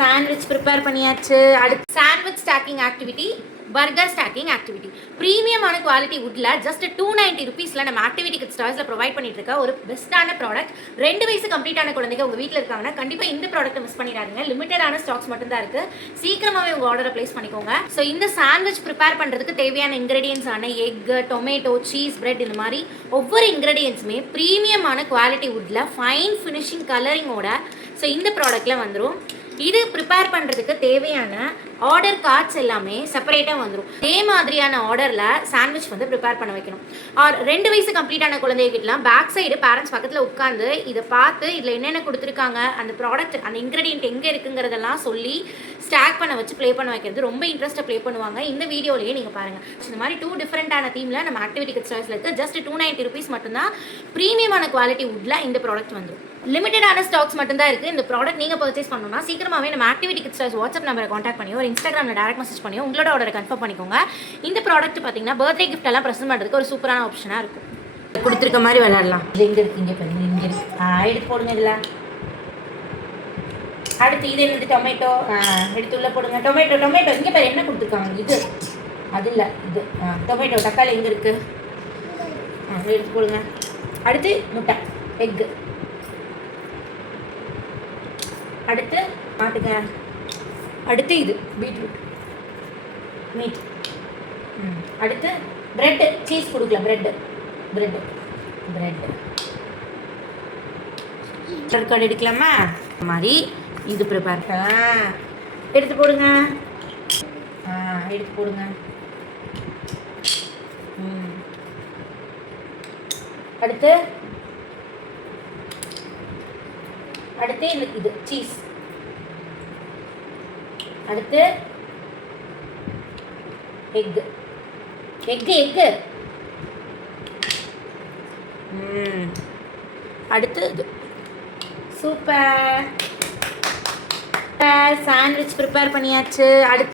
Sandwich prepare பண்ணியாச்சு. அடுத்து sandwich stacking activity, burger stacking activity. ப்ரீமியமான குவாலிட்டி வுட்ல ஜஸ்ட் 290 ருபீஸில் நம்ம ஆக்டிவிட்டி கிட்ஸ் டாய்ஸில் ப்ரொவைட் பண்ணிட்டு இருக்க ஒரு பெஸ்ட்டான ப்ராடக்ட். 2 வயசு கம்ப்ளீட்டான குழந்தைங்க உங்கள் வீட்டில் இருக்காங்கன்னா கண்டிப்பாக இந்த ப்ராடக்ட்டை மிஸ் பண்ணிடாதீங்க. லிமிட்டடான ஸ்டாக்ஸ் மட்டும்தான் இருக்குது. சீக்கிரமாகவே உங்கள் ஆர்டரை ப்ளேஸ் பண்ணிக்கோங்க. ஸோ இந்த சாண்ட்விச் ப்ரிப்பேர் பண்ணுறதுக்கு தேவையான இன்க்ரீடியன்ஸான எக், டொமேட்டோ, சீஸ், பிரெட், இந்த மாதிரி ஒவ்வொரு இன்க்ரீடியன்ஸுமே ப்ரீமியமான குவாலிட்டி வுட்ல ஃபைன் ஃபினிஷிங் கலரிங்கோட ஸோ இந்த ப்ராடக்ட்டில் வந்துடும். இது ப்ரிப்பேர் பண்ணுறதுக்கு தேவையான ஆர்டர் கார்ட்ஸ் எல்லாமே செப்பரேட்டாக வந்துடும். அதே மாதிரியான ஆர்டரில் சாண்ட்விச் வந்து ப்ரிப்பேர் பண்ண வைக்கணும். ஆர் 2 வயசு கம்ப்ளீட்டான குழந்தைகிட்டலாம் பேக் சைடு பேரண்ட்ஸ் பக்கத்தில் உட்காந்து இதை பார்த்து இதில் என்னென்ன கொடுத்துருக்காங்க, அந்த ப்ராடக்ட், அந்த இன்க்ரீடியன்ட் எங்கே இருக்குங்கிறதெல்லாம் சொல்லி ஸ்டாக் பண்ண வச்சு ப்ளே பண்ண வைக்கிறது ரொம்ப இன்ட்ரெஸ்ட்டாக ப்ளே பண்ணுவாங்க. இந்த வீடியோலேயே நீங்கள் பாருங்கள். இந்த மாதிரி 2 டிஃப்ரெண்ட்டான தீமில் நம்ம ஆக்டிவிட்டி கிட்ஸ் சாய்ஸில் இருக்குது. ஜஸ்ட் 290 ருபீஸ் மட்டும்தான். ப்ரீமியமான குவாலிட்டி வுட்ல இந்த ப்ராடக்ட் வந்துடும். லிமிட்டடான ஸ்டாக்ஸ் மட்டும்தான் இருக்குது. இந்த ப்ராடக்ட் நீங்கள் பர்ச்சேஸ் பண்ணணும்னா சீக்கிரமாகவே நம்ம ஆக்டிவிட்டி கிட்ஸ் சாய்ஸ் வாட்ஸ்அப் நம்பரை காண்டாக்ட் பண்ணி ஒரு இன்ஸ்டாகிராமில் டேரக்ட் மெசேஜ் பண்ணி உங்களோட ஆர்டரை கன்ஃபார்ம் பண்ணிக்கோங்க. இந்த ப்ராடக்ட் பார்த்தீங்கன்னா பர்த்டே கிஃப்ட் எல்லாம் ப்ரெசென்ட் பண்ணுறதுக்கு ஒரு சூப்பரான ஆப்ஷனாக இருக்கும். கொடுத்துருக்க மாதிரி விளையாடலாம். எங்கே இருக்கு, இங்கே பாருங்க, இங்கே இருக்கு. எடுத்து போடுங்க. இதில் அடுத்து இது என்னது, டொமேட்டோ. எடுத்து உள்ளே போடுங்க. டொமேட்டோ இங்கே பாரு என்ன கொடுத்துருக்காங்க. இது அது இல்லை, இது டொமேட்டோ. தக்காளி எங்கே இருக்குது, எடுத்து போடுங்க. அடுத்து முட்டை, எக்கு. அடுத்து மாட்டுங்க. அடுத்து இது பீட்ரூட், மீட். அடுத்து பிரெட்டு, சீஸ் கொடுக்கல, பிரெட்டு கார்டு எடுக்கலாமா? இந்த மாதிரி இது ப்ரிப்பேர் எடுத்து போடுங்க. எடுத்து போடுங்க. அடுத்து இது சீஸ். அடுத்து எக்கு. அடுத்து இது. சூப்பர், சாண்ட்விச் ப்ரிப்பேர் பண்ணியாச்சு. அடுத்து